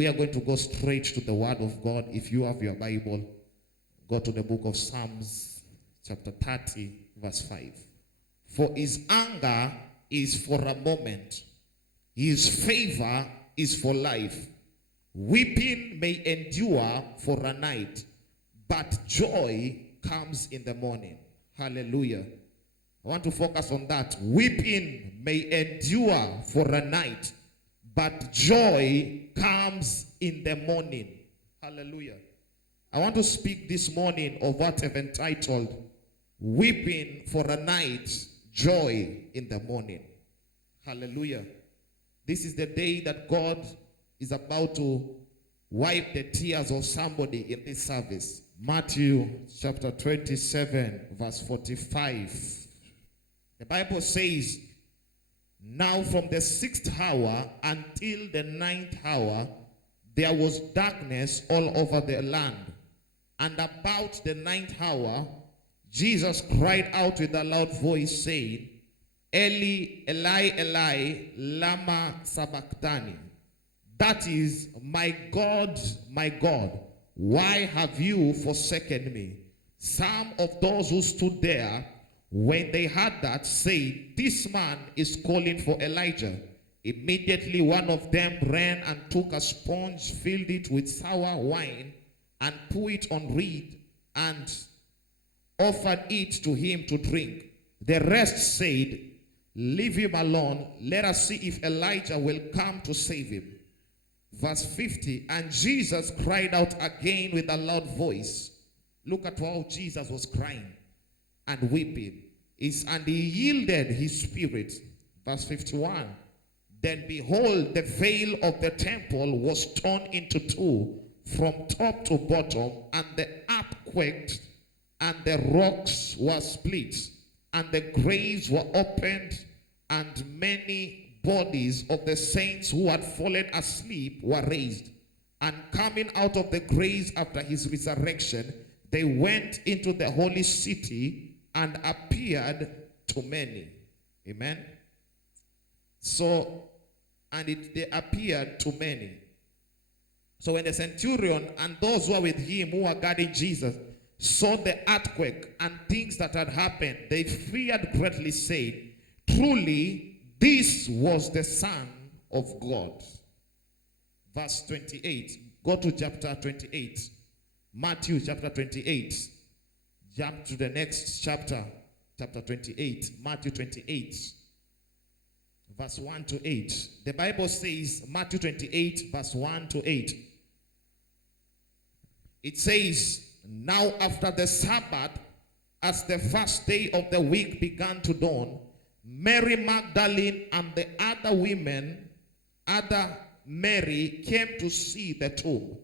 we are going to go straight to the word of God. If you have your Bible, go to the book of Psalms, chapter 30, verse 5. For his anger is for a moment, his favor is for life. Weeping may endure for a night, but joy comes in the morning. Hallelujah. I want to focus on that. Weeping may endure for a night, but joy comes in the morning. Hallelujah. I want to speak this morning of what I've entitled, Weeping for a Night, Joy in the Morning. Hallelujah. This is the day that God is about to wipe the tears of somebody in this service. Matthew chapter 27, verse 45. The Bible says, now from the 6th hour until the 9th hour, there was darkness all over the land. And about the 9th hour, Jesus cried out with a loud voice, saying, Eli, Eli, Eli, lama sabachthani. That is, my God, why have you forsaken me? Some of those who stood there, when they heard that, said, this man is calling for Elijah. Immediately one of them ran and took a sponge, filled it with sour wine, and put it on reed, and offered it to him to drink. The rest said, leave him alone. Let us see if Elijah will come to save him. Verse 50, and Jesus cried out again with a loud voice. Look at how Jesus was crying and weeping. And he yielded his spirit. Verse 51, then behold, the veil of the temple was torn into two from top to bottom, and the earth quaked, and the rocks were split, and the graves were opened, and many bodies of the saints who had fallen asleep were raised. And coming out of the graves after his resurrection, they went into the holy city and appeared to many. Amen. They appeared to many. So when the centurion and those who were with him, who were guarding Jesus, saw the earthquake and things that had happened, they feared greatly, saying, truly, this was the Son of God. Verse 28. Go to chapter 28. Matthew chapter 28. Jump to the next chapter. Chapter 28. Matthew 28. Verse 1 to 8. The Bible says, Matthew 28, verse 1 to 8. It says, now after the Sabbath, as the first day of the week began to dawn, Mary Magdalene and the other Mary came to see the tomb.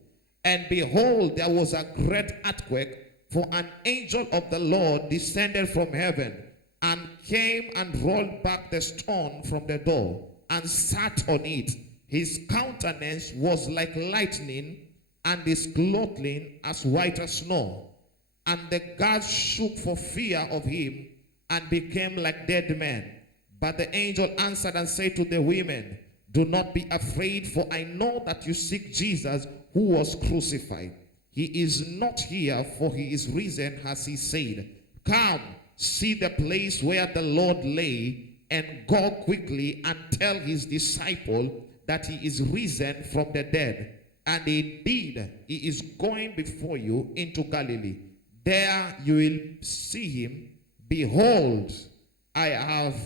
And behold, there was a great earthquake, for an angel of the Lord descended from heaven and came and rolled back the stone from the door and sat on it. His countenance was like lightning, and his clothing as white as snow. And the guards shook for fear of him and became like dead men. But the angel answered and said to the women, do not be afraid, for I know that you seek Jesus who was crucified. He is not here, for he is risen, as he said. Come, see the place where the Lord lay, and go quickly and tell his disciple that he is risen from the dead. And indeed, he is going before you into Galilee. There you will see him. Behold, I have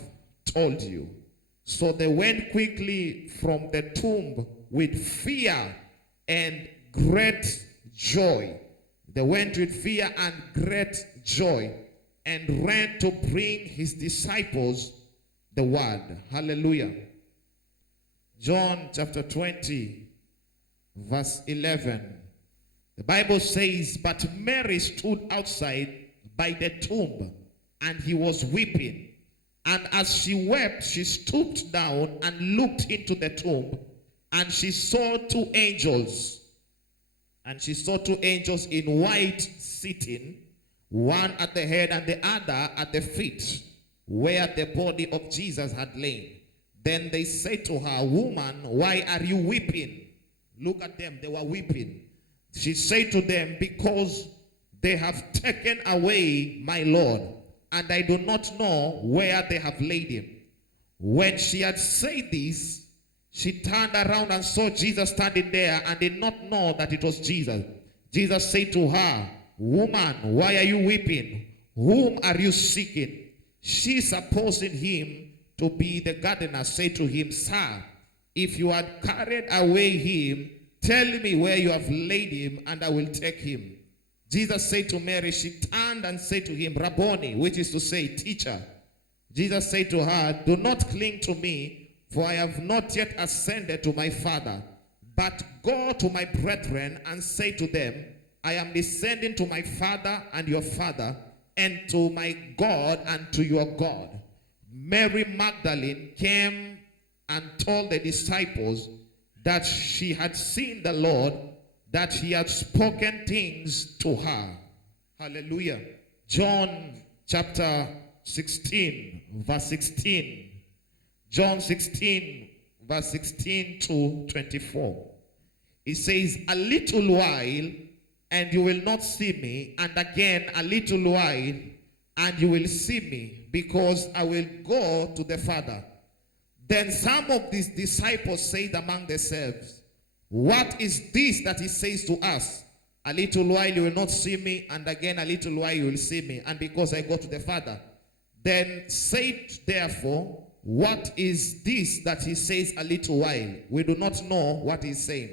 told you. So they went quickly from the tomb with fear and great joy. They went with fear and great joy and ran to bring his disciples the word. Hallelujah. John chapter 20, verse 11. The Bible says, but Mary stood outside by the tomb, and he was weeping. And as she wept, she stooped down and looked into the tomb, and she saw two angels. And she saw two angels in white sitting, one at the head and the other at the feet, where the body of Jesus had lain. Then they said to her, woman, why are you weeping? Look at them, they were weeping. She said to them, because they have taken away my Lord, and I do not know where they have laid him. When she had said this, she turned around and saw Jesus standing there and did not know that it was Jesus. Jesus said to her, woman, why are you weeping? Whom are you seeking? She, supposing him to be the gardener, said to him, sir, if you had carried away him, tell me where you have laid him, and I will take him. Jesus said to Mary, she turned and said to him, Rabboni, which is to say, teacher. Jesus said to her, do not cling to me, for I have not yet ascended to my Father. But go to my brethren and say to them, I am descending to my Father and your Father, and to my God and to your God. Mary Magdalene came and told the disciples that she had seen the Lord, that he had spoken things to her. Hallelujah. John chapter 16, verse 16. John 16, verse 16 to 24. It says, a little while, and you will not see me, and again a little while, and you will see me, because I will go to the Father. Then some of these disciples said among themselves, what is this that he says to us? A little while you will not see me, and again a little while you will see me, and because I go to the Father. Then said therefore, what is this that he says a little while? We do not know what he's saying.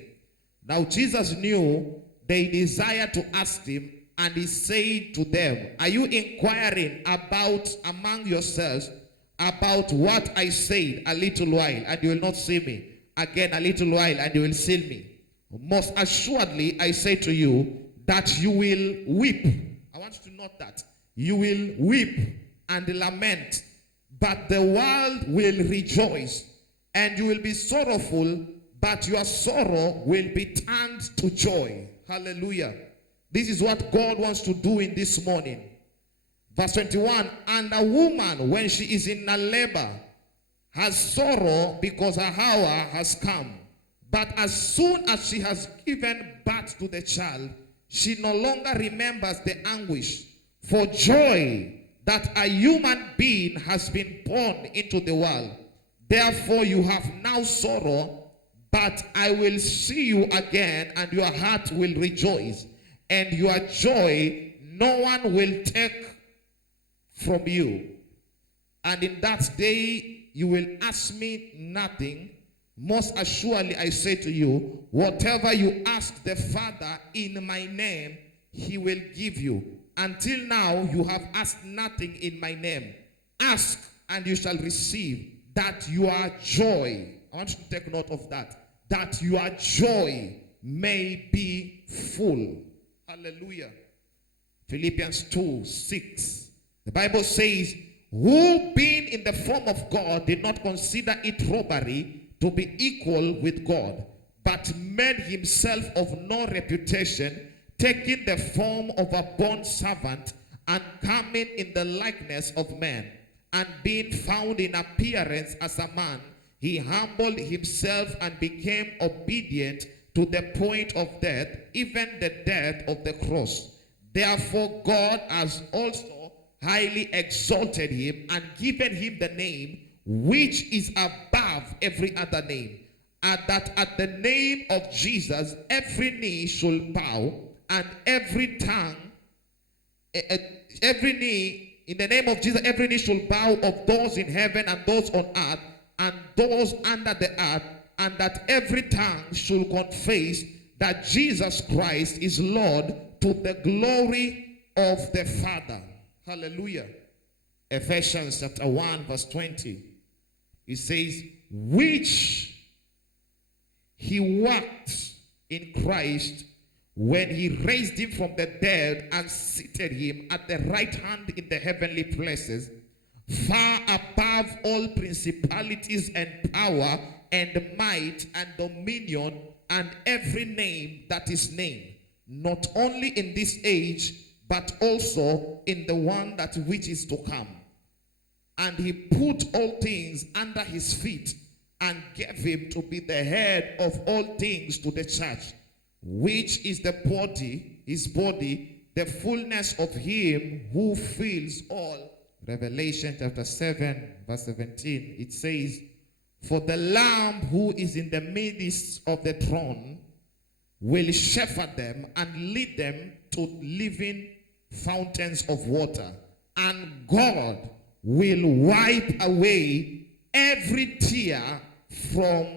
Now Jesus knew they desired to ask him, and he said to them, are you inquiring about among yourselves about what I said a little while, and you will not see me? Again a little while, and you will see me. Most assuredly I say to you that you will weep. I want you to note that. You will weep and lament, but the world will rejoice. And you will be sorrowful, but your sorrow will be turned to joy. Hallelujah. This is what God wants to do in this morning. Verse 21, and a woman, when she is in a labor, has sorrow because her hour has come. But as soon as she has given birth to the child, she no longer remembers the anguish for joy that a human being has been born into the world. Therefore you have now sorrow, but I will see you again, and your heart will rejoice, and your joy no one will take from you. And in that day you will ask me nothing. Most assuredly I say to you, whatever you ask the Father in my name, he will give you. Until now you have asked nothing in my name. Ask and you shall receive, that your joy, I want you to take note of that, that your joy may be full. Hallelujah. Philippians 2:6. The Bible says, who being in the form of God did not consider it robbery to be equal with God, but made himself of no reputation, taking the form of a bond servant, and coming in the likeness of men, and being found in appearance as a man, he humbled himself and became obedient to the point of death, even the death of the cross. Therefore God has also highly exalted him and given him the name which is above every other name, and that at the name of Jesus every knee should bow, and every tongue, every knee, in the name of Jesus, every knee should bow, of those in heaven and those on earth and those under the earth, and that every tongue should confess that Jesus Christ is Lord, to the glory of the Father. Hallelujah. Ephesians chapter 1 verse 20. It says, which he worked in Christ when he raised him from the dead and seated him at the right hand in the heavenly places, far above all principalities and power and might and dominion and every name that is named, not only in this age, but also in the one that which is to come. And he put all things under his feet and gave him to be the head of all things to the church, which is the body, his body, the fullness of him who fills all. Revelation chapter 7, verse 17, it says, for the Lamb who is in the midst of the throne will shepherd them and lead them to living fountains of water, and God will wipe away every tear from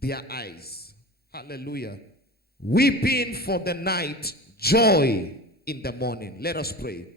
their eyes. Hallelujah. Weeping for the night, joy in the morning. Let us pray.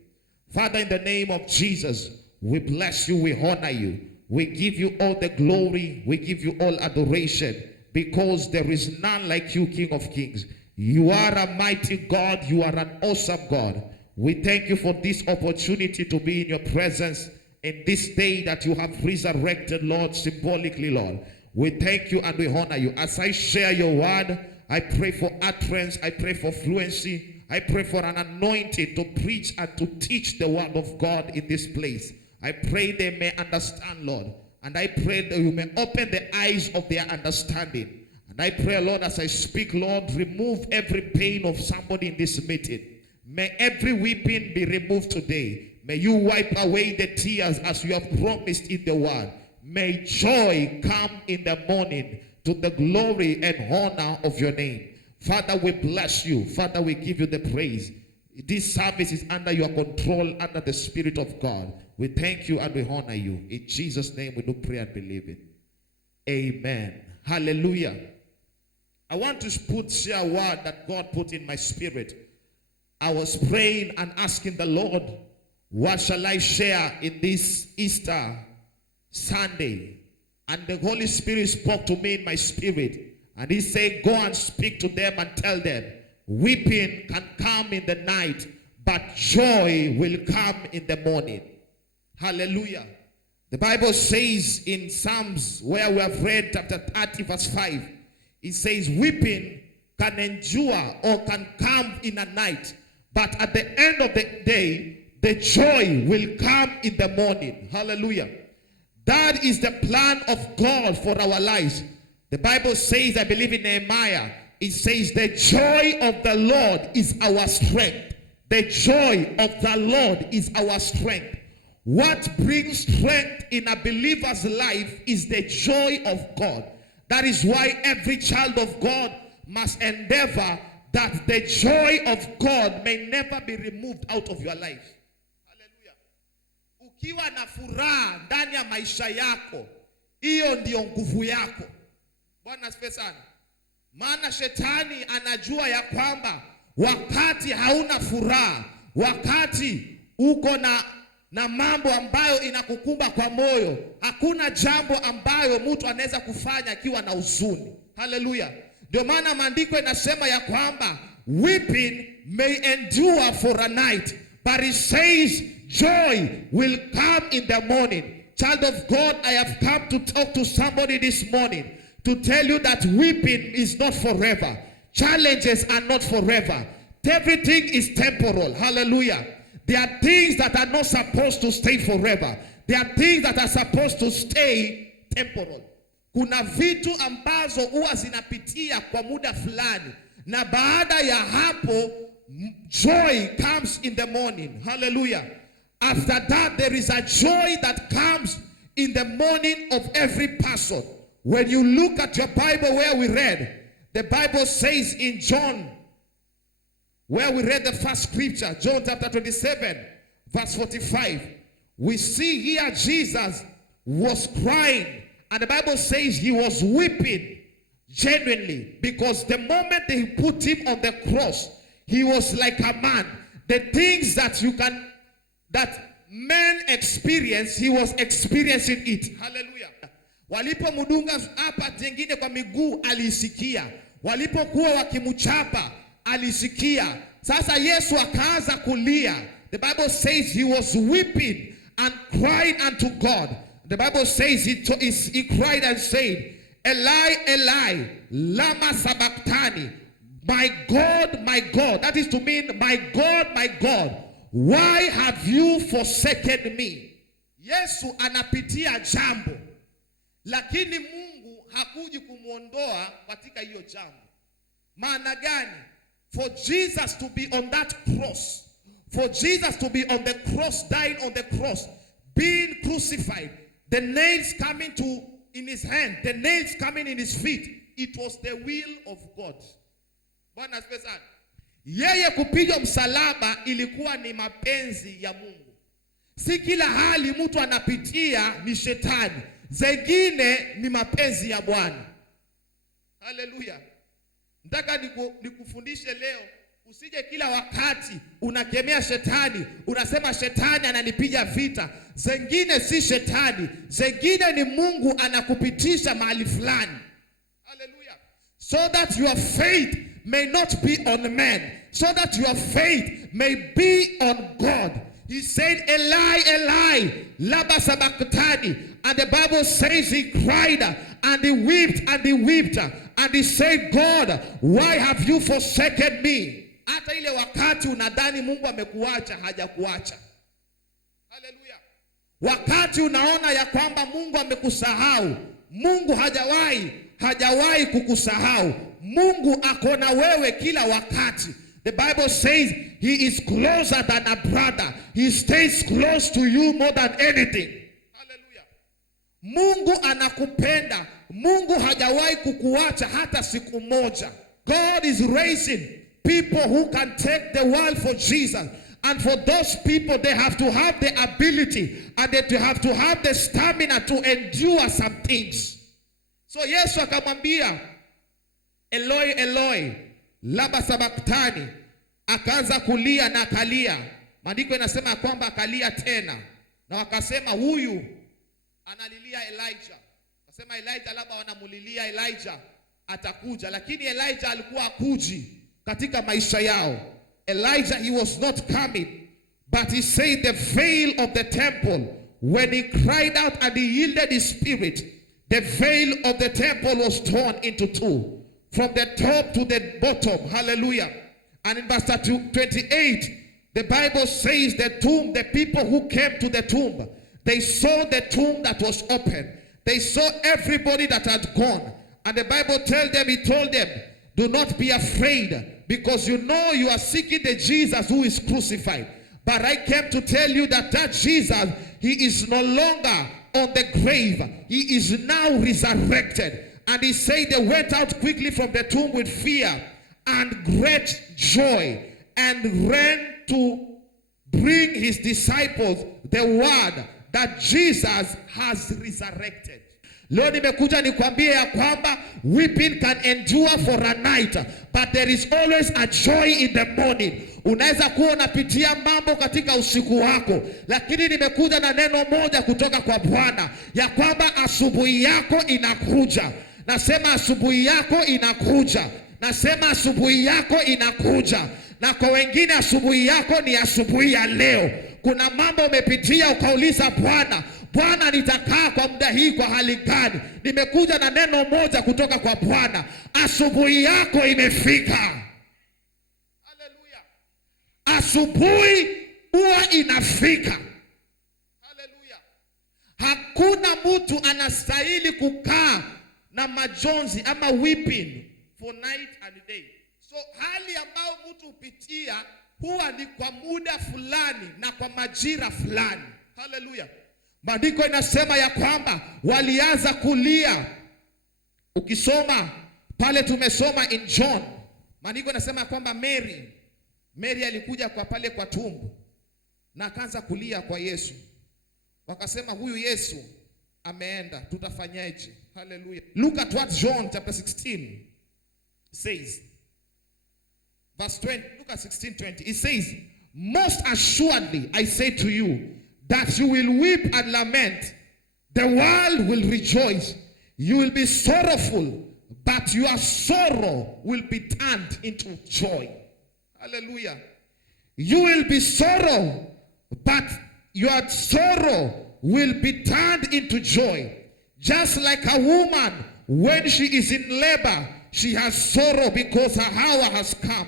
Father, in the name of Jesus, we bless you, we honor you. We give you all the glory, we give you all adoration, because there is none like you, King of Kings. You are a mighty God, you are an awesome God. We thank you for this opportunity to be in your presence in this day that you have resurrected, Lord, symbolically, Lord. We thank you and we honor you. As I share your word, I pray for utterance, I pray for fluency, I pray for an anointing to preach and to teach the word of God in this place. I pray they may understand, Lord. And I pray that you may open the eyes of their understanding. And I pray, Lord, as I speak, Lord, remove every pain of somebody in this meeting. May every weeping be removed today. May you wipe away the tears as you have promised in the word. May joy come in the morning to the glory and honor of your name. Father, we bless you. Father, we give you the praise. This service is under your control, under the Spirit of God. We thank you and we honor you. In Jesus' name we do pray and believe it. Amen. Hallelujah. I want to share a word that God put in my spirit. I was praying and asking the Lord, what shall I share in this Easter Sunday? And the Holy Spirit spoke to me in my spirit. And he said, go and speak to them and tell them, weeping can come in the night, but joy will come in the morning. Hallelujah. The Bible says in Psalms, where we have read chapter 30 verse 5, it says weeping can endure or can come in a night, but at the end of the day, the joy will come in the morning. Hallelujah. That is the plan of God for our lives. The Bible says, I believe in Nehemiah, it says the joy of the Lord is our strength. The joy of the Lord is our strength. What brings strength in a believer's life is the joy of God. That is why every child of God must endeavor that the joy of God may never be removed out of your life. Hallelujah. Ukiwa na furaha ndani ya maisha yako, hiyo ndio nguvu yako. Bwana asifiwe sana. Maana shetani anajua ya kwamba wakati hauna furaha, wakati uko na mambo ambayo inakukumba kwa moyo, hakuna jambo ambayo mtu anaweza kufanya akiwa na huzuni. Hallelujah. Ndio maana maandiko inasema ya kwamba weeping may endure for a night, but it says joy will come in the morning. Child of God, I have come to talk to somebody this morning to tell you that weeping is not forever. Challenges are not forever. Everything is temporal. Hallelujah. There are things that are not supposed to stay forever. There are things that are supposed to stay temporal. Kuna vitu ambazo huwa zinapitia kwa muda fulani, na baada ya hapo joy comes in the morning. Hallelujah. After that, there is a joy that comes in the morning of every person. When you look at your Bible where we read, the Bible says in John, where we read the first scripture, John chapter 27, verse 45, we see here Jesus was crying, and the Bible says he was weeping genuinely, because the moment they put him on the cross, he was like a man. The things that men experience, he was experiencing it. Hallelujah. Walipomdunga hapa jengine kwa miguu alisikia. Walipokuwa wakimchapa alisikia. Sasa Yesu akaanza kulia. The Bible says he was weeping and crying unto God. The Bible says he cried and said, Eli, Eli, lama sabachthani. My God. That is to mean, my God, why have you forsaken me? Yesu anapitia jambo, lakini Mungu hakuji kumuondoa katika hiyo jambo. Maana gani? For Jesus to be on that cross, for Jesus to be on the cross, dying on the cross, being crucified, the nails coming in his hand, the nails coming in his feet, it was the will of God. Bwana asifiwe sana. Yeye kupigwa msalaba ilikuwa ni mapenzi ya Mungu. Si kila hali mtu anapitia ni shetani, zingine ni mapenzi ya Bwana. Haleluya. Nataka nikufundishe leo, usije kila wakati unakemea shetani, unasema shetani ananipiga vita. Zingine si shetani, zingine ni Mungu anakupitisha mahali fulani. Haleluya. So that your faith may not be on man, so that your faith may be on God. He said, Eli, Eli, lama sabachthani. And the Bible says he cried and he wept and he wept. And he said, God, why have you forsaken me? Hata ile wakati unadhani Mungu amekuacha, hajakuacha. Haleluya. Wakati unaona ya kwamba Mungu amekusahau, Mungu hajawahi kukusahau. Mungu ako na wewe kila wakati. The Bible says he is closer than a brother. He stays close to you more than anything. Hallelujah. Mungu anakupenda. Mungu hajawahi kukuacha hata siku moja. God is raising people who can take the world for Jesus. And for those people, they have to have the ability and they have to have the stamina to endure some things. So Yesu akamwambia, Eloi, Eloi, lama sabachthani. Akaanza kulia na akalia. Maandiko yanasema kwamba akalia tena. Na wakasema huyu analilia Elijah. Akasema Elijah labda wanamulilia Elijah atakuja. Lakini Elijah alikuwa akuji katika maisha yao. Elijah, he was not coming. But he said the veil of the temple, when he cried out and he yielded his spirit, the veil of the temple was torn into two. From the top to the bottom. Hallelujah. And in verse 28, the Bible says the tomb, the people who came to the tomb, they saw the tomb that was open. They saw everybody that had gone. And the Bible he told them, do not be afraid, because you know you are seeking the Jesus who is crucified. But I came to tell you that Jesus, he is no longer on the grave. He is now resurrected. And he said they went out quickly from the tomb with fear and great joy, and ran to bring his disciples the word that Jesus has resurrected. Leo nimekuja nikwambie ya kwamba weeping can endure for a night, but there is always a joy in the morning. Unaweza kuwa unapitia mambo katika usiku wako, lakini nimekuja na neno moja kutoka kwa Bwana ya kwamba asubuhi yako inakuja. Nasema asubuhi yako inakuja. Nasema asubuhi yako inakuja. Na kwa wengine asubuhi yako ni asubuhi ya leo. Kuna mambo umepitia ukauliza Bwana, Bwana nitakaa kwa muda hii kwa hali gani? Nimekuja na neno moja kutoka kwa Bwana. Asubuhi yako imefika. Haleluya. Asubuhi huwa inafika. Haleluya. Hakuna mtu anastahili kukaa na majonzi ama weeping for night and day. So hali ambayo mtu upitia huwa ni kwa muda fulani na kwa majira fulani. Haleluya. Maandiko inasema ya kwamba walianza kulia. Ukisoma pale tumesoma in John, maandiko inasema kwamba Mary alikuja kwa pale kwa tumbo na akaanza kulia kwa Yesu. Wakasema huyu Yesu ameenda, tutafanyaje? Hallelujah. Look at what John chapter 16 says. Verse 20, look at 16:20. It says, most assuredly I say to you, that you will weep and lament. The world will rejoice. You will be sorrowful, but your sorrow will be turned into joy. Hallelujah. You will be sorrow, but your sorrow will be turned into joy. Just like a woman, when she is in labor, she has sorrow because her hour has come.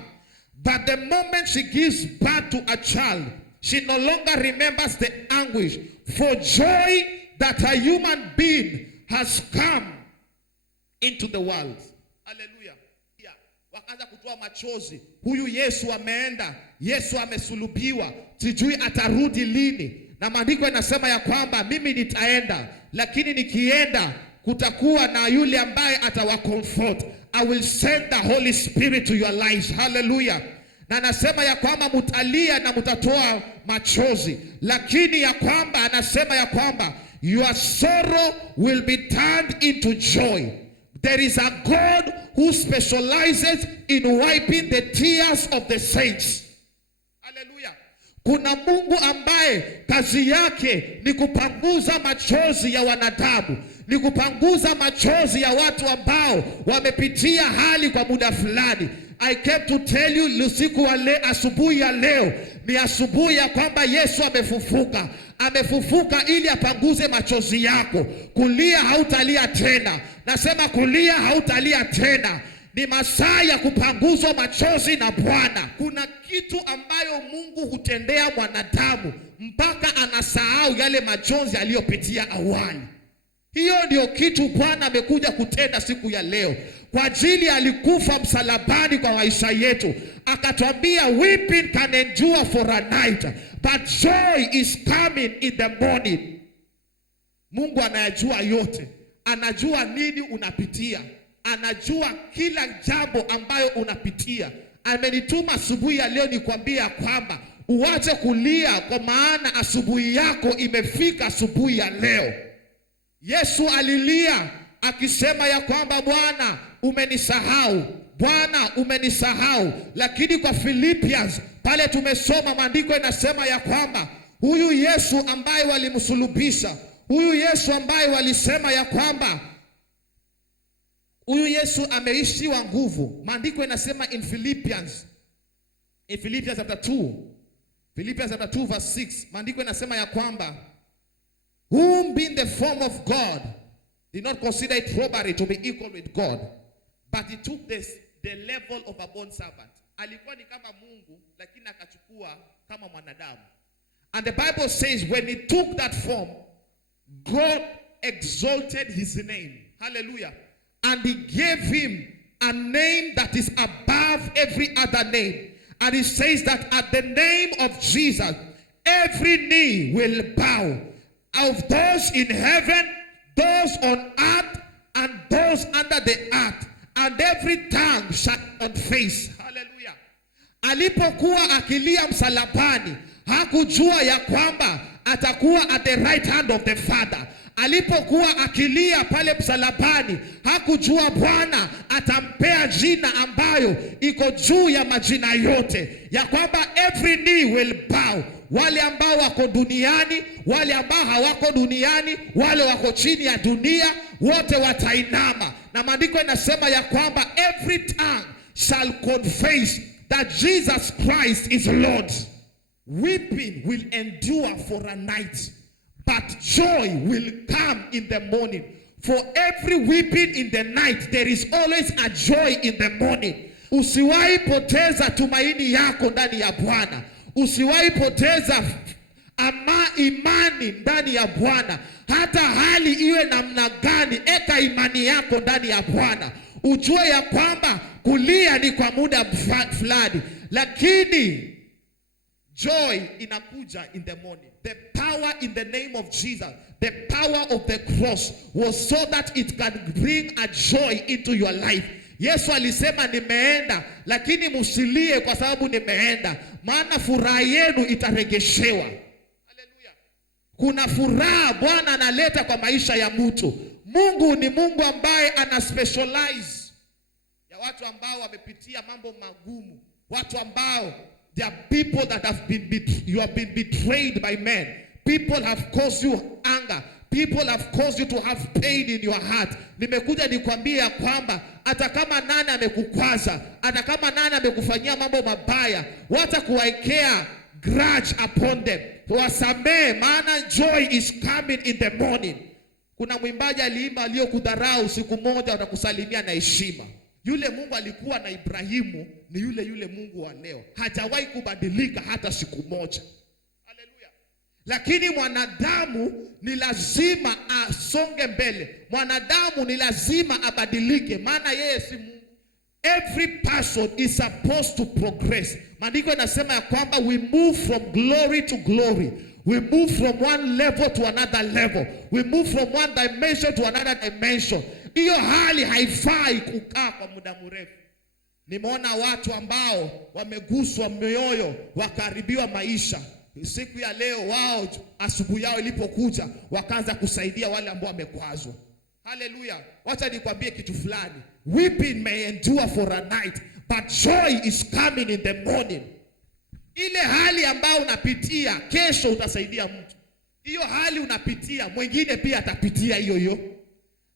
But the moment she gives birth to a child, she no longer remembers the anguish for joy that a human being has come into the world. Hallelujah. Wakaanza kutoa machozi. Huyu Yesu ameenda, Yesu amesulubiwa, sijui atarudi lini. Na maandiko yanasema ya kwamba mimi nitaenda, lakini nikienda kutakuwa na yule ambaye atawakomfort. I will send the Holy Spirit to your lives. Hallelujah. Na anasema ya kwamba mutalia na mutatoa machozi, lakini ya kwamba anasema ya kwamba your sorrow will be turned into joy. There is a God who specializes in wiping the tears of the saints. Hallelujah. Kuna Mungu ambaye kazi yake ni kupanguza machozi ya wanadamu, ni kupanguza machozi ya watu ambao wamepitia hali kwa muda fulani. I came to tell you asubuhi ya leo ni asubuhi ya kwamba Yesu amefufuka. Amefufuka ili apanguze machozi yako. Kulia hautalia tena. Nasema kulia hautalia tena. Ni masaa ya kupanguzwa machozi na Bwana. Kuna kitu ambayo Mungu hutendea mwanadamu mpaka anasahau yale majonzi aliyopitia awali. Hiyo ndio kitu Bwana amekuja kutenda siku ya leo. Kwa ajili alikufa msalabani kwa maisha yetu. Akatwambia weeping can endure for a night, but joy is coming in the morning. Mungu anayajua yote. Anajua nini unapitia. Anajua kila jambo ambayo unapitia. Amenituma asubuhi ya leo nikwambia kwamba uache kulia, kwa maana asubuhi yako imefika. Asubuhi ya leo Yesu alilia akisema ya kwamba Bwana umenisahau, Bwana umenisahau. Lakini kwa Philippians pale tumesoma maandiko inasema ya kwamba huyu Yesu ambaye walimsulubisha, huyu Yesu ambaye walisema ya kwamba huyu Yesu ameishiwa nguvu. Maandiko inasema in Philippians chapter 2 verse 6, maandiko inasema ya kwamba whom being the form of God did not consider it robbery to be equal with God, but he took the level of a bond servant. Alikuwa ni kama Mungu lakini akachukua kama mwanadamu. And the Bible says when he took that form, God exalted his name. Hallelujah. And he gave him a name that is above every other name. And he says that at the name of Jesus, every knee will bow, of those in heaven, those on earth, and those under the earth, and every tongue shall confess. Hallelujah. Alipokuwa akilia msalabani, hakujua ya kwamba atakuwa at the right hand of the Father. Alipokuwa akilia pale msalabani, hakujua Bwana atampea jina ambayo iko juu ya majina yote, ya kwamba every knee will bow. Wale ambao wako duniani, wale ambao hawako duniani, wale wako chini ya dunia, wote watainama. Na maandiko inasema ya kwamba every tongue shall confess that Jesus Christ is Lord. Weeping will endure for a night, but joy will come in the morning. For every weeping in the night, there is always a joy in the morning. Usiwahi poteza tumaini yako ndani ya Bwana. Usiwahi poteza imani ndani ya Bwana. Hata hali iwe namna gani, eka imani yako ndani ya Bwana. Ujue ya kwamba kulia ni kwa muda fulani, lakini joy inakuja in the morning. The power in the name of Jesus, the power of the cross was so that it can bring a joy into your life. Yesu alisema nimeenda, lakini musilie kwa sababu nimeenda, maana furaha yenu itaregeshewa. Hallelujah. Kuna furaha Bwana analeta kwa maisha ya mtu. Mungu ni Mungu ambaye ana specialize ya watu ambao wamepitia mambo magumu, watu ambao there are people that you have been betrayed by men. People have caused you anger. People have caused you to have pain in your heart. Nimekuja nikwambie ya kwamba hata kama nani amekukwaza, hata kama nani amekufanyia mambo mabaya, watakuwekea grudge upon them. Wasamehe, maana joy is coming in the morning. Kuna mwimbaji aliimba, aliyokudharau siku moja watakusalimia na heshima. Yule Mungu alikuwa na Ibrahimu ni yule Mungu wa leo. Hajawahi kubadilika hata siku moja. Hallelujah. Lakini mwanadamu ni lazima asonge mbele. Mwanadamu ni lazima abadilike, maana yeye si Mungu. Every person is supposed to progress. Maandiko yanasema ya kwamba we move from glory to glory. We move from one level to another level. We move from one dimension to another dimension. Hiyo hali haifai kukaa kwa muda mrefu. Nimeona watu ambao wameguswa mioyo, wakaharibiwa maisha. Siku ya leo wao asubuhi yao ilipokuja wakaanza kusaidia wale ambao wamekwazwa. Hallelujah. Wacha nikwambie kitu fulani. Weeping may endure for a night, but joy is coming in the morning. Ile hali ambayo unapitia kesho utasaidia mtu. Hiyo hali unapitia mwingine pia atapitia hiyo hiyo.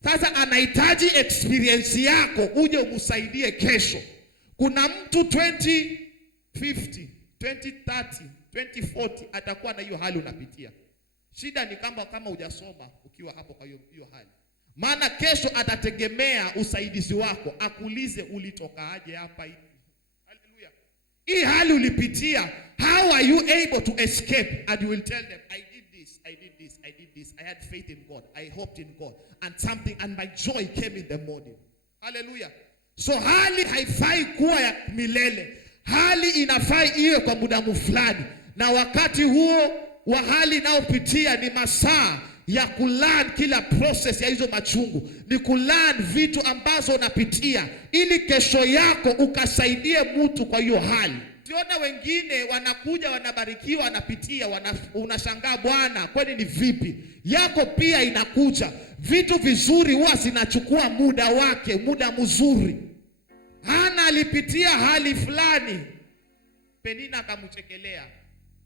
Sasa anahitaji experience yako uje umsaidie kesho. Kuna mtu 2050, 2030, 2040 atakuwa na hiyo hali unapitia. Shida ni kama hujasoma ukiwa hapo kwa hiyo hali. Maana kesho atategemea usaidizi wako, akuulize ulitoka aje hapa hivi. Hallelujah. Hii hali ulipitia, how are you able to escape? And you will tell them, I did this, I did this, I did this. I had faith in God. I hoped in God. And my joy came in the morning. Hallelujah. So hali haifai kuwa ya milele. Hali inafai iwe kwa muda fulani. Na wakati huo wa hali inayopitia ni masaa ya kulearn kila process ya hizo machungu. Ni kulearn vitu ambazo unapitia ili kesho yako ukasaidie mtu kwa hiyo hali. Tuona wengine wanakuja wanabarikiwa wanapitia unashangaa Bwana kwani ni vipi? Yako pia inakuja. Vitu vizuri huwa zinachukua muda wake, muda mzuri. Hana alipitia hali fulani. Penina akamchekelea.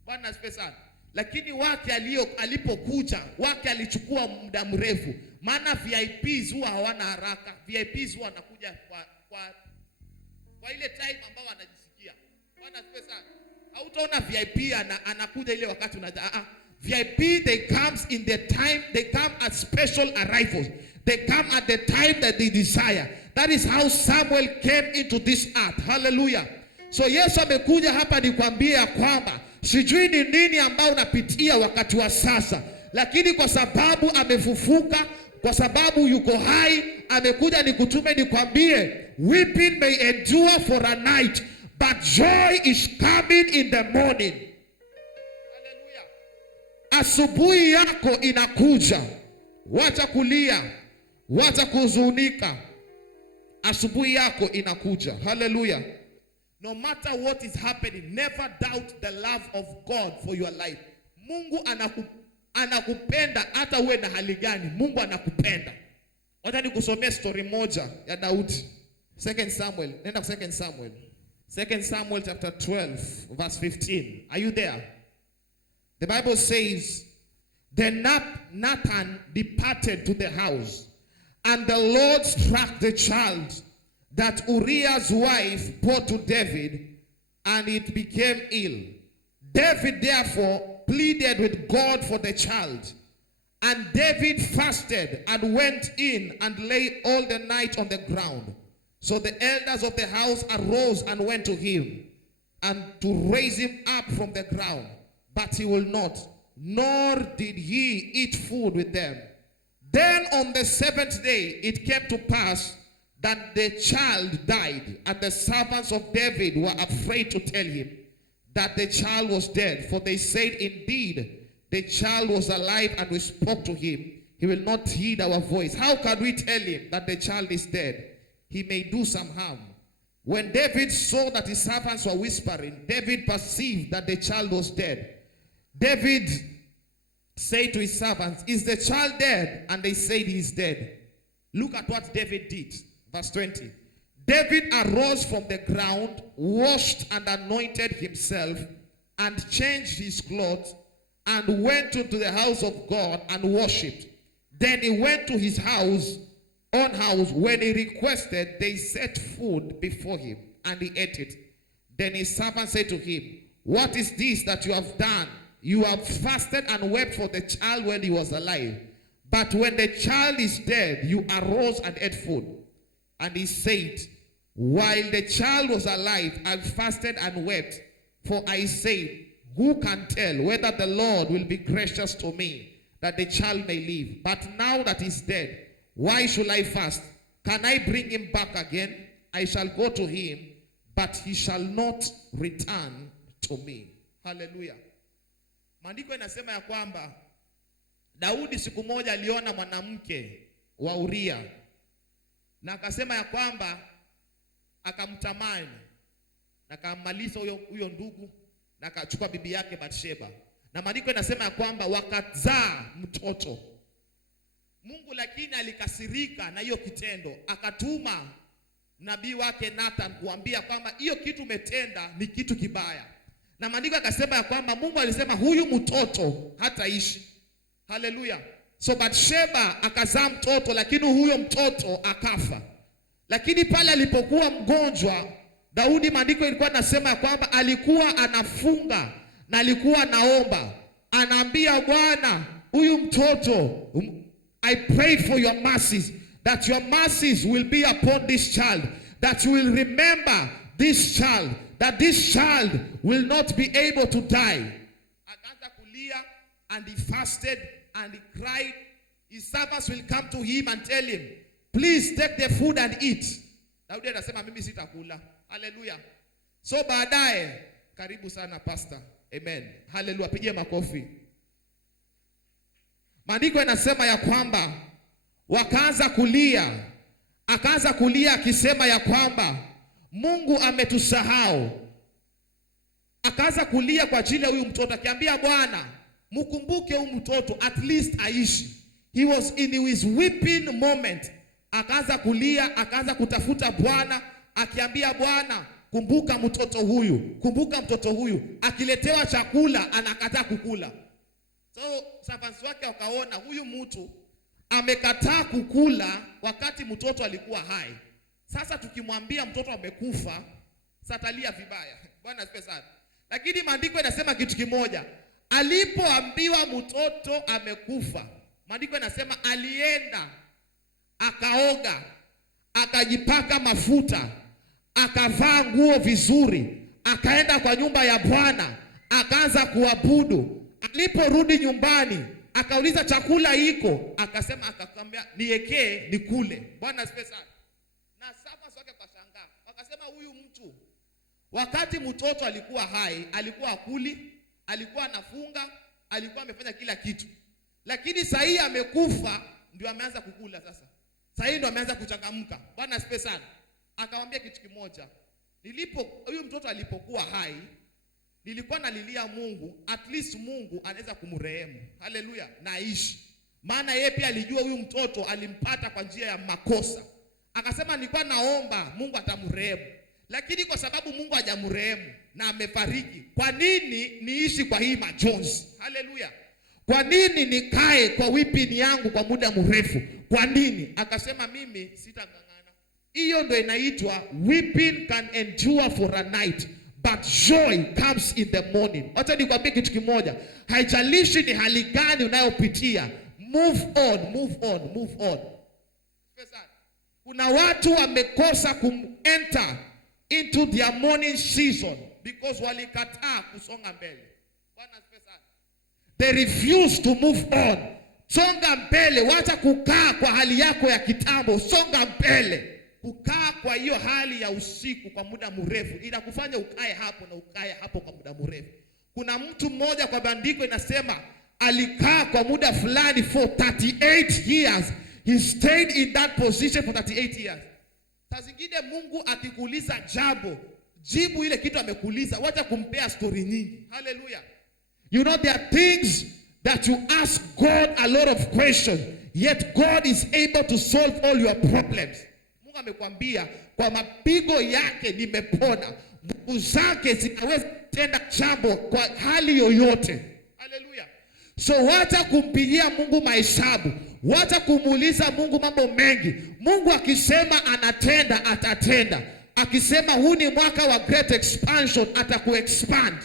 Bwana asifiwe sana. Lakini wake alipokuja, wake alichukua muda mrefu. Maana VIPs huwa hawana haraka. VIPs huwa wanakuja kwa ile time ambao wanajisikia. Bwana asifiwe sana. Hautaona VIP anakuja ile wakati VIP they comes in the time, they come at special arrivals. They come at the time that they desire. That is how Samuel came into this earth. Hallelujah. So Yesu amekuja hapa nikwambia kwamba sijui ni nini ambao unapitia wakati wa sasa, lakini kwa sababu amefufuka, kwa sababu yuko hai, amekuja nikutume nikwambie, weeping may endure for a night, but joy is coming in the morning. Hallelujah. Asubuhi yako inakuja. Wacha kulia, wacha kuhuzunika. Asubuhi yako inakuja. Hallelujah. No matter what is happening, never doubt the love of God for your life. Mungu anakupenda hata uwe na hali gani. Mungu anakupenda. Wacha nikusomee story moja ya Daudi. 2 Samuel. Nenda 2 Samuel. 2 Samuel chapter 12 verse 15. Are you there? The Bible says, then Nathan departed to the house, and the Lord struck the child that Uriah's wife brought to David, and it became ill. David therefore pleaded with God for the child. And David fasted and went in and lay all the night on the ground. So the elders of the house arose and went to him, and to raise him up from the ground. But he will not, nor did he eat food with them. Then on the 7th day it came to pass that the child died, and the servants of David were afraid to tell him that the child was dead. For they said, indeed, the child was alive, and we spoke to him. He will not heed our voice. How can we tell him that the child is dead? He may do some harm. When David saw that his servants were whispering, David perceived that the child was dead. David said to his servants, is the child dead? And they said, he is dead. Look at what David did. Verse 20. David arose from the ground, washed and anointed himself, and changed his clothes, and went into the house of God and worshipped. Then he went to his own house. When he requested, they set food before him, and he ate it. Then his servant said to him, what is this that you have done? You have fasted and wept for the child when he was alive. But when the child is dead, you arose and ate food. And he said, while the child was alive, I fasted and wept. For I said, who can tell whether the Lord will be gracious to me, that the child may live? But now that he's dead, why should I fast? Can I bring him back again? I shall go to him, but he shall not return to me. Hallelujah. Maandiko inasema ya kwamba Daudi siku moja aliona mwanamke wa Uria, na akasema ya kwamba akamtamani, na akamaliza huyo ndugu, na akachukua bibi yake Bathsheba. Na maandiko inasema ya kwamba wakazaa mtoto. Mungu lakini alikasirika na hiyo kitendo, akatuma nabii wake Nathan kuambia kwamba hiyo kitu umetenda ni kitu kibaya. Na maandiko akasema ya kwamba Mungu alisema huyu mtoto hataishi. Hallelujah. So Bathsheba akazaa mtoto, lakini huyo mtoto akafa. Lakini pale alipokuwa mgonjwa, Daudi, maandiko ilikuwa nasema ya kwamba alikuwa anafunga na alikuwa anaomba. Anaambia Bwana, huyu mtoto, I pray for your mercies, that your mercies will be upon this child, that you will remember this child, that this child will not be able to die. Akaanza kulia, and he fasted and he cried. His servants will come to him and tell him, please take the food and eat. Daudi anasema mimi sitakula. Hallelujah. So baadaye, karibu sana pastor. Amen. Hallelujah. Pigie makofi. Maandiko yanasema ya kwamba wakaanza kulia. Akaanza kulia akisema ya kwamba Mungu ametusahau. Akaanza kulia kwa ajili ya huyu mtoto akiambia Bwana, mkumbuke huyu mtoto, at least aishi. He was in his weeping moment. Akaanza kulia, akaanza kutafuta Bwana, akiambia Bwana, kumbuka mtoto huyu, kumbuka mtoto huyu. Akiletewa chakula anakataa kukula. So servants wake wakaona huyu mtu amekataa kukula wakati mtoto alikuwa hai. Sasa tukimwambia mtoto amekufa, satalia vibaya. Bwana asifiwe sana. Lakini maandiko yanasema kitu kimoja. Alipoambiwa mtoto amekufa, maandiko yanasema alienda, akaoga, akajipaka mafuta, akavaa nguo vizuri, akaenda kwa nyumba ya Bwana, akaanza kuabudu. Aliporudi nyumbani, akauliza chakula iko, akasema, akakwambia niwekee nikule. Bwana asifiwe sana. Na servants wake wakashangaa, wakasema huyu mtu wakati mtoto alikuwa hai, alikuwa akuli, alikuwa anafunga, alikuwa amefanya kila kitu. Lakini sasa hii amekufa ndio ameanza kukula sasa. Sasa hii ndio ameanza kuchangamka. Bwana asifiwe sana. Akamwambia kitu kimoja. Huyu mtoto alipokuwa hai, nilikuwa nalilia Mungu, at least Mungu anaweza kumrehemu. Hallelujah. Na aishi. Maana yeye pia alijua huyu mtoto alimpata kwa njia ya makosa. Akasema nilikuwa naomba Mungu atamrehemu. Lakini kwa sababu Mungu hajamrehemu na amefariki, kwa nini niishi kwa hii majonzi? Hallelujah. Kwa nini nikae kwa weeping yangu kwa muda mrefu? Kwa nini? Akasema mimi sitangangana. Hiyo ndio inaitwa weeping can endure for a night, but joy comes in the morning. Acha nikwambie kitu kimoja. Haijalishi ni hali gani unayopitia, move on, move on, move on. Kuna watu wamekosa enter into their morning season because walikataa kusonga mbele. Bwana asifiwe sana. They refuse to move on. Songa mbele, wacha kukaa kwa hali yako ya kitambo, songa mbele. Kukaa kwa hiyo hali ya usiku kwa muda mrefu inakufanya ukae hapo na ukae hapo kwa muda mrefu. Kuna mtu mmoja kwa bandiko inasema alikaa kwa muda fulani for 38 years. He stayed in that position for 38 years. Saa zingine Mungu akikuuliza jambo, jibu ile kitu amekuuliza, wacha kumpea story nyingi. Hallelujah. You know, there are things that you ask God a lot of questions, yet God is able to solve all your problems. Mungu amekwambia kwa mapigo yake nimepona. Nguvu zake zinaweza kutenda jambo kwa hali yoyote. Hallelujah. So wacha kumpigia Mungu mahesabu. Wacha kumuuliza Mungu mambo mengi. Mungu akisema anatenda, atatenda. Akisema huu ni mwaka wa great expansion, atakuexpand.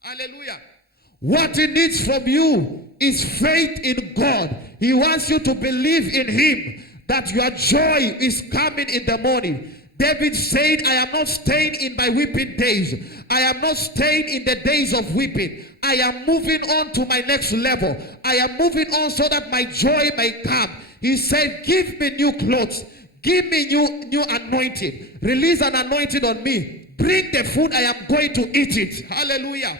Hallelujah. What he needs from you is faith in God. He wants you to believe in him, that your joy is coming in the morning. David said, I am not staying in my weeping days. I am not staying in the days of weeping. I am moving on to my next level. I am moving on so that my joy may come. He said, give me new clothes. Give me new anointing. Release an anointing on me. Bring the food, I am going to eat it. Hallelujah.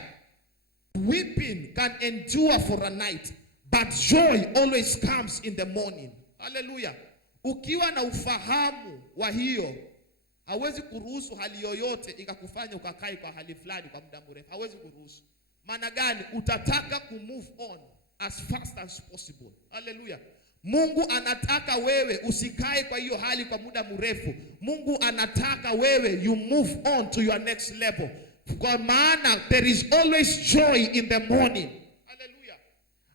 Weeping can endure for a night, but joy always comes in the morning. Hallelujah. Ukiwa na ufahamu wa hiyo, hawezi kuruhusu hali yoyote ikakufanya ukakae kwa hali fulani kwa muda mrefu. Hawezi kuruhusu. Maana gani? Utataka kumove on as fast as possible. Hallelujah. Mungu anataka wewe usikae kwa hiyo hali kwa muda mrefu. Mungu anataka wewe you move on to your next level. Kwa maana there is always joy in the morning. Hallelujah.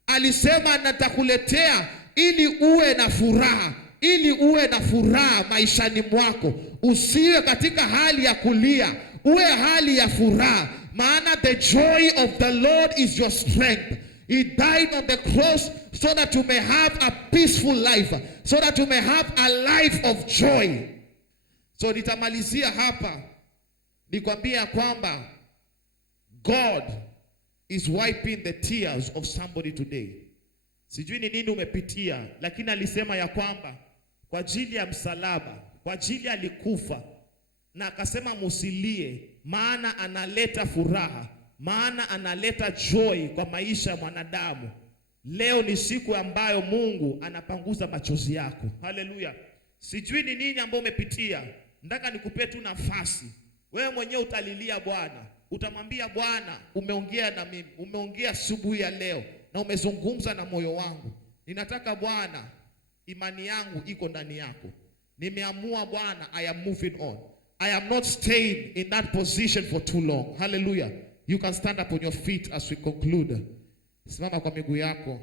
Alisema natakuletea ili uwe na furaha. Ili uwe na furaha maishani mwako. Usiwe katika hali ya kulia. Uwe hali ya furaha. Maana the joy of the Lord is your strength. He died on the cross so that you may have a peaceful life. So that you may have a life of joy. So nitamalizia hapa. Nikwambia kwamba God is wiping the tears of somebody today. Sijui ni nini umepitia, lakini alisema ya kwamba kwa ajili ya msalaba, kwa ajili alikufa, na akasema musilie, maana analeta furaha, maana analeta joy kwa maisha ya mwanadamu. Leo ni siku ambayo Mungu anapanguza machozi yako. Haleluya. Sijui ni nini ambayo umepitia, nataka nikupe tu nafasi. Wewe mwenyewe utalilia Bwana. Utamwambia Bwana, umeongea na mimi, umeongea asubuhi ya leo na umezungumza na moyo wangu. Ninataka Bwana, imani yangu iko ndani yako. Nimeamua Bwana, I am moving on. I am not staying in that position for too long. Hallelujah. You can stand up on your feet as we conclude. Simama kwa miguu yako.